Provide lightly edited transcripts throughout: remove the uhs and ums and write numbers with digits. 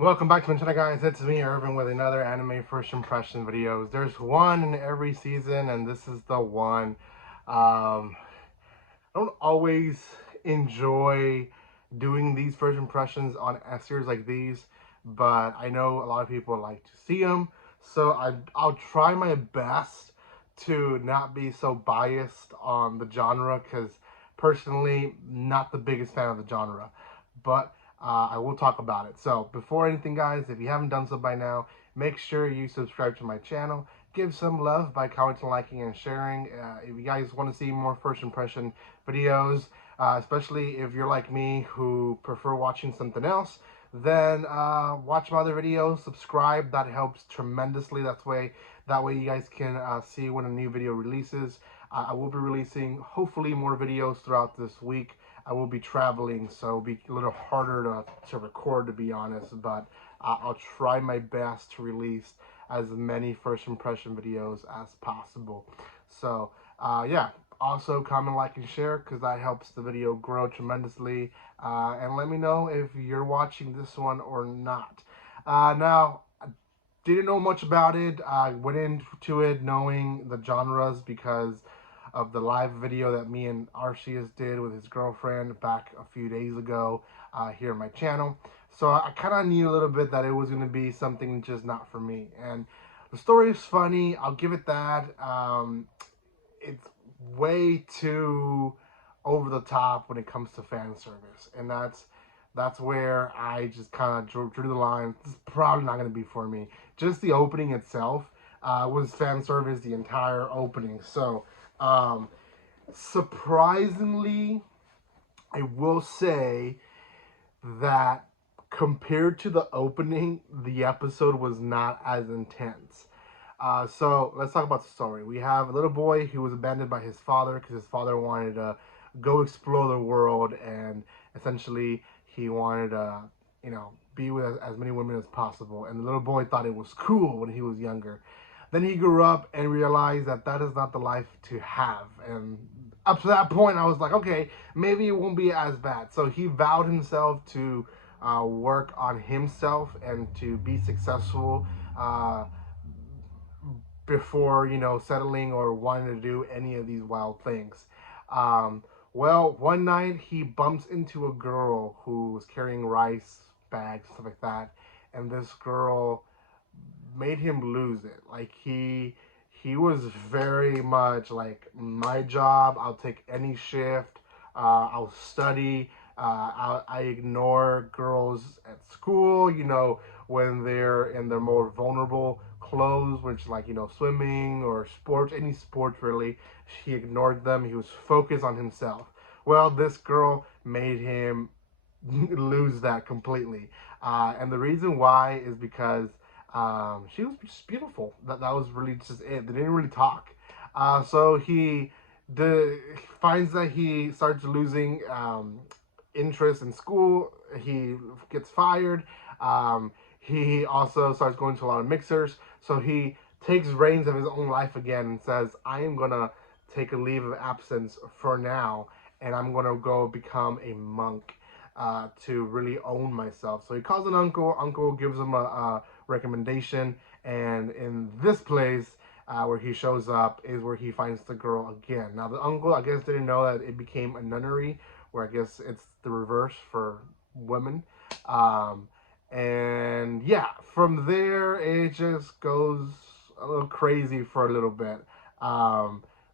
Welcome back to my channel, guys. It's me, Irvin, with another anime first impression videos. There's one in every season, and this is the one. I don't always enjoy doing these first impressions on a series like these, but I know a lot of people like to see them, so I'll try my best to not be so biased on the genre, because personally, not the biggest fan of the genre, but I will talk about it. So before anything, guys, if you haven't done so by now, make sure you subscribe to my channel. Give some love by commenting, liking, and sharing. If you guys want to see more first impression videos, especially if you're like me who prefer watching something else, then watch my other videos, subscribe. That helps tremendously. That way you guys can see when a new video releases. I will be releasing hopefully more videos throughout this week. I will be traveling, so it'll be a little harder to record, to be honest, but I'll try my best to release as many first impression videos as possible. So yeah, also comment, like, and share, because that helps the video grow tremendously. And let me know if you're watching this one or not. Now, I didn't know much about it. I went into it knowing the genres because of the live video that me and Arceus did with his girlfriend back a few days ago here on my channel. So I kind of knew a little bit that it was going to be something just not for me. And the story is funny, I'll give it that. It's way too over the top when it comes to fan service, and that's where I just kind of drew the line. This is probably not going to be for me. Just the opening itself was fan service, the entire opening. So um, surprisingly, I will say that compared to the opening, the episode was not as intense. So let's talk about the story. We have a little boy who was abandoned by his father because his father wanted to go explore the world, and essentially he wanted to, be with as many women as possible. And the little boy thought it was cool when he was younger. Then he grew up and realized that that is not the life to have. And up to that point, I was like, okay, maybe it won't be as bad. So he vowed himself to work on himself and to be successful before settling or wanting to do any of these wild things. Um, well, one night he bumps into a girl who was carrying rice bags, stuff like that, and this girl made him lose it. Like he was very much like, my job, I'll take any shift, I'll study, I ignore girls at school, when they're in their more vulnerable clothes, which, like, swimming or sports, any sports really. He ignored them. He was focused on himself. Well, this girl made him lose that completely. And the reason why is because she was just beautiful. That was really just it. They didn't really talk. So finds that he starts losing interest in school. He gets fired. He also starts going to a lot of mixers. So he takes reins of his own life again and says, I am going to take a leave of absence for now, and I'm going to go become a monk to really own myself. So he calls an uncle. Uncle gives him a recommendation. And in this place, where he shows up, is where he finds the girl again. Now, the uncle, I guess, didn't know that it became a nunnery, where I guess it's the reverse for women. And yeah, from there, it just goes a little crazy for a little bit.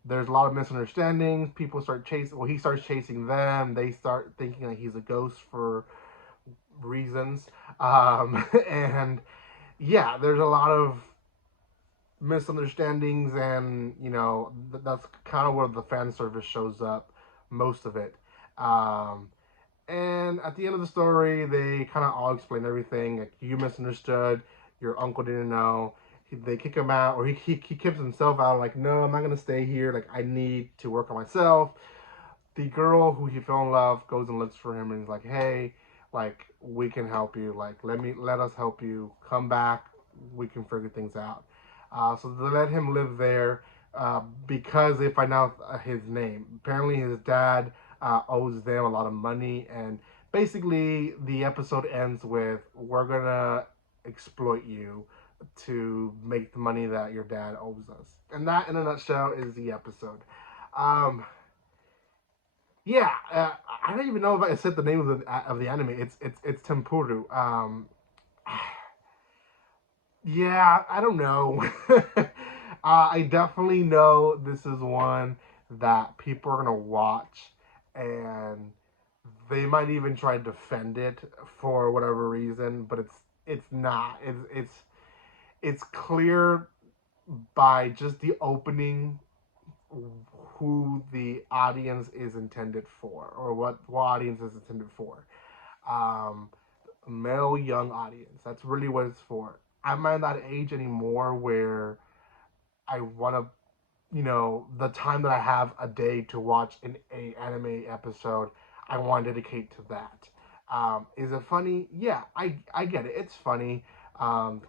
There's a lot of misunderstandings. People start chasing, well, he starts chasing them. They start thinking that he's a ghost for reasons. And yeah, there's a lot of misunderstandings, and that's kind of where the fan service shows up, most of it. And at the end of the story, they kind of all explain everything. Like, you misunderstood, your uncle didn't know. They kick him out, or he kicks himself out. Like, no, I'm not gonna stay here. Like, I need to work on myself. The girl who he fell in love goes and looks for him, and he's like, hey, like, we can help you. Like, let us help you. Come back. We can figure things out. So they let him live there because they find out his name. Apparently, his dad owes them a lot of money, and basically the episode ends with, we're gonna exploit you to make the money that your dad owes us. And that, in a nutshell, is the episode. Um, yeah, I don't even know if I said the name of the anime. It's TenPuru. Yeah, I don't know. I definitely know this is one that people are gonna watch, and they might even try to defend it for whatever reason, but it's not. It's clear by just the opening who the audience is intended for, or what audience is intended for. Um, Male young audience. That's really what it's for. I'm not at that age anymore where I want to, the time that I have a day to watch a anime episode, I want to dedicate to that. Is it funny? Yeah, I get it. It's funny.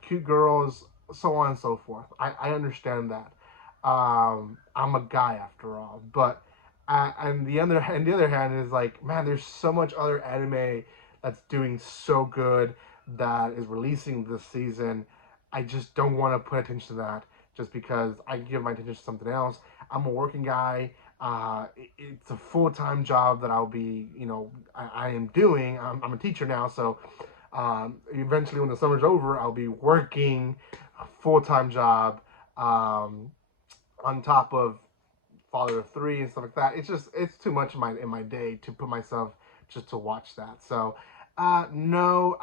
Cute girls, so on and so forth. I understand that. I'm a guy after all, but and the other hand is like, man, there's so much other anime that's doing so good that is releasing this season. I just don't want to put attention to that just because I give my attention to something else. I'm a working guy. It's a full time job that I'll be, I am doing. I'm a teacher now, so eventually when the summer's over, I'll be working a full time job on top of father of three and stuff like that. It's too much in my day to put myself just to watch that. So no,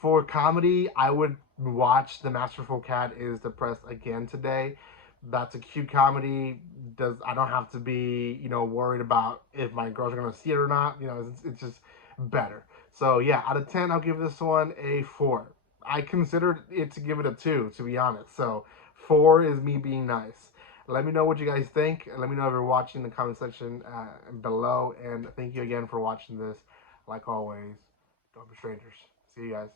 for comedy, I would watch The Masterful Cat is Depressed again today. That's a cute comedy. Does I don't have to be worried about if my girls are gonna see it or not. It's just better. So yeah, out of 10, I'll give this one a 4. I considered it to give it a 2, to be honest. So 4 is me being nice. Let me know what you guys think. Let me know if you're watching in the comment section below. And thank you again for watching this. Like always, don't be strangers. See you guys.